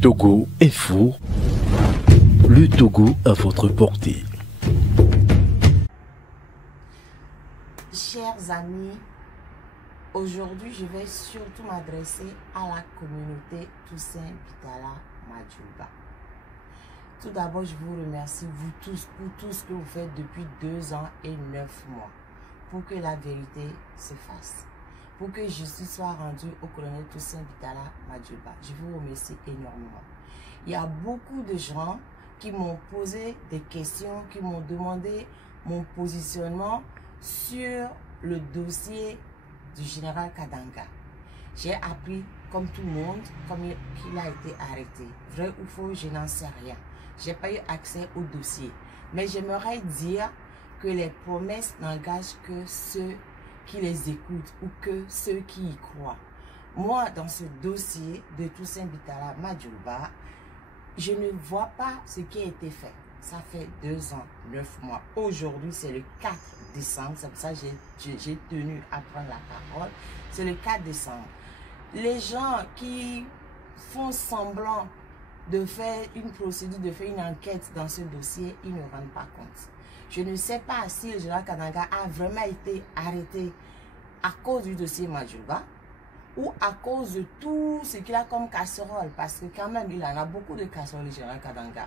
Togo est fou. Le Togo à votre portée. Chers amis, aujourd'hui je vais surtout m'adresser à la communauté Toussaint Bitala Madjouba. Tout d'abord, je vous remercie, vous tous, pour tout ce que vous faites depuis 2 ans et 9 mois, pour que la vérité se fasse, pour que justice soit rendue au colonel Toussaint Bitala Madjouba. Je vous remercie énormément. Il y a beaucoup de gens qui m'ont posé des questions, qui m'ont demandé mon positionnement sur le dossier du général Kadanga. J'ai appris, comme tout le monde, qu'il a été arrêté. Vrai ou faux, je n'en sais rien. Je n'ai pas eu accès au dossier. Mais j'aimerais dire que les promesses n'engagent que ceux qui les écoutent ou que ceux qui y croient. Moi, dans ce dossier de Toussaint Bitala Madjouba, je ne vois pas ce qui a été fait. Ça fait 2 ans, 9 mois. Aujourd'hui, c'est le 4 décembre. C'est pour ça que j'ai tenu à prendre la parole. C'est le 4 décembre. Les gens qui font semblant de faire une procédure, de faire une enquête dans ce dossier, ils ne rendent pas compte. Je ne sais pas si le général Kadanga a vraiment été arrêté à cause du dossier Madjouba ou à cause de tout ce qu'il a comme casserole, parce que quand même, il en a beaucoup de casseroles, le général Kadanga.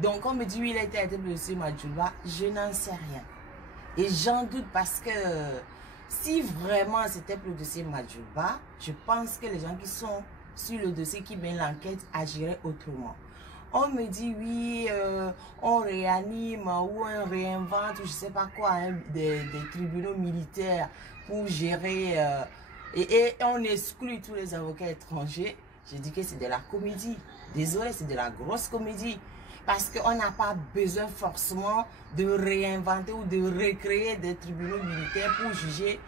Donc, on me dit, oui, il a été arrêté pour le dossier Madjouba, je n'en sais rien. Et j'en doute parce que si vraiment c'était pour le dossier Madjouba, je pense que les gens qui sont sur le dossier, qui mènent l'enquête, agiraient autrement. On me dit, oui, on réanime ou on réinvente, ou je ne sais pas quoi, hein, des tribunaux militaires pour gérer... et on exclut tous les avocats étrangers. Je dis que c'est de la comédie. Désolé, c'est de la grosse comédie. Parce qu'on n'a pas besoin forcément de réinventer ou de recréer des tribunaux militaires pour juger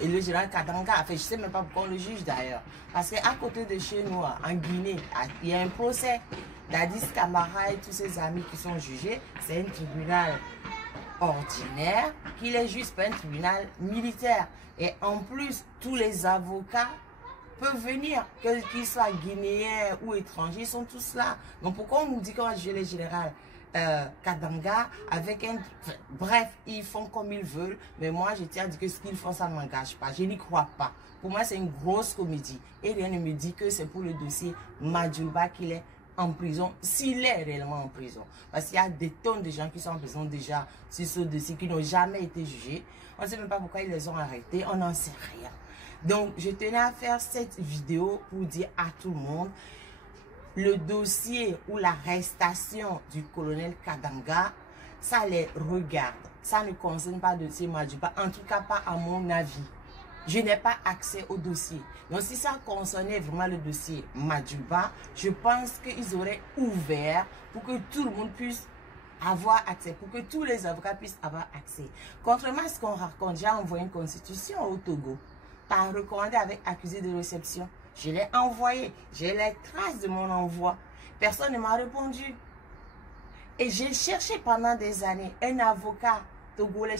le général Kadanga. Enfin, je ne sais même pas pourquoi on le juge d'ailleurs. Parce qu'à côté de chez nous, en Guinée, il y a un procès. Dadis Camara et tous ses amis qui sont jugés, c'est un tribunal ordinaire qui les juge, pas un tribunal militaire. Et en plus, tous les avocats peuvent venir, qu'ils soient guinéens ou étrangers, ils sont tous là. Donc pourquoi on nous dit qu'on va juger le général Kadanga avec un... Bref, ils font comme ils veulent, mais moi je tiens à dire que ce qu'ils font, ça ne m'engage pas. Je n'y crois pas. Pour moi, c'est une grosse comédie. Et rien ne me dit que c'est pour le dossier Madjouba qu'il est en prison, s'il est réellement en prison. Parce qu'il y a des tonnes de gens qui sont en prison déjà sur ce dossier, qui n'ont jamais été jugés. On ne sait même pas pourquoi ils les ont arrêtés, on n'en sait rien. Donc, je tenais à faire cette vidéo pour dire à tout le monde, le dossier ou l'arrestation du colonel Kadanga, ça les regarde. Ça ne concerne pas le dossier Madjouba, en tout cas pas à mon avis. Je n'ai pas accès au dossier. Donc, si ça concernait vraiment le dossier Madjouba, je pense qu'ils auraient ouvert pour que tout le monde puisse avoir accès, pour que tous les avocats puissent avoir accès. Contrairement à ce qu'on raconte, j'ai envoyé une constitution au Togo, par recommandé avec accusé de réception. Je l'ai envoyé. J'ai les traces de mon envoi. Personne ne m'a répondu. Et j'ai cherché pendant des années un avocat togolais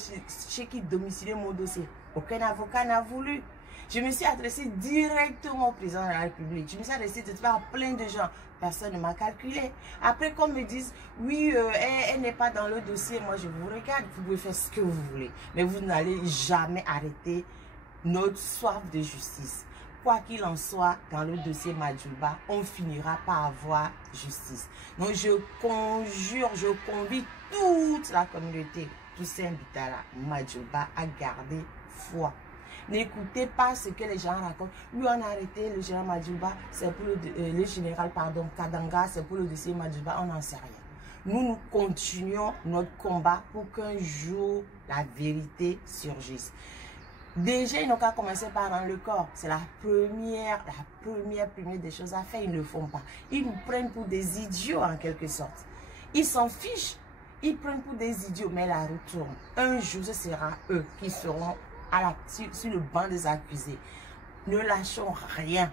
chez qui domicilier mon dossier. Aucun avocat n'a voulu. Je me suis adressée directement au président de la République. Je me suis adressée à plein de gens. Personne ne m'a calculé. Après qu'on me dise, oui, elle n'est pas dans le dossier, moi je vous regarde, vous pouvez faire ce que vous voulez. Mais vous n'allez jamais arrêter notre soif de justice. Quoi qu'il en soit, dans le dossier Madjouba, on finira par avoir justice. Donc je conjure, je convie toute la communauté Toussaint Bitala Madjouba à garder foi. N'écoutez pas ce que les gens racontent. Oui, on a arrêté le général Madjouba, c'est pour le général Kadanga, c'est pour le dossier Madjouba, on n'en sait rien. Nous continuons notre combat pour qu'un jour la vérité surgisse. Déjà, ils n'ont qu'à commencer par rendre le corps. C'est la première des choses à faire. Ils ne le font pas. Ils nous prennent pour des idiots en quelque sorte. Ils s'en fichent. Ils prennent pour des idiots, mais la retourne. Un jour, ce sera eux qui seront sur le banc des accusés. Ne lâchons rien.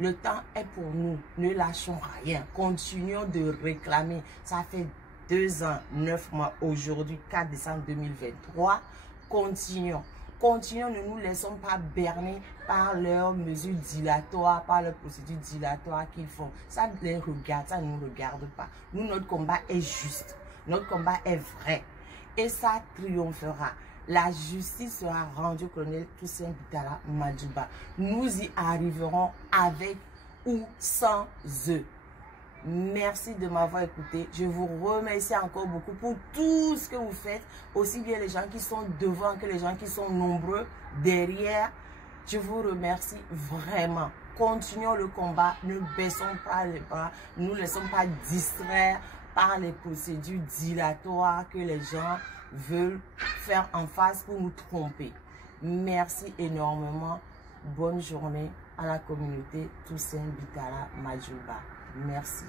Le temps est pour nous. Ne lâchons rien. Continuons de réclamer. Ça fait 2 ans, 9 mois aujourd'hui, 4 décembre 2023. Continuons. Continuons, ne nous laissons pas berner par leurs mesures dilatoires, par leurs procédures dilatoires qu'ils font. Ça les regarde, ça ne nous regarde pas. Nous, notre combat est juste. Notre combat est vrai. Et ça triomphera. La justice sera rendue au colonel Toussaint Bitala Madjouba. Nous y arriverons avec ou sans eux. Merci de m'avoir écouté. Je vous remercie encore beaucoup pour tout ce que vous faites. Aussi bien les gens qui sont devant que les gens qui sont nombreux derrière. Je vous remercie vraiment. Continuons le combat. Ne baissons pas les bras. Ne nous laissons pas distraire par les procédures dilatoires que les gens veulent faire en face pour nous tromper. Merci énormément. Bonne journée à la communauté Toussaint Bitala Madjouba. Merci.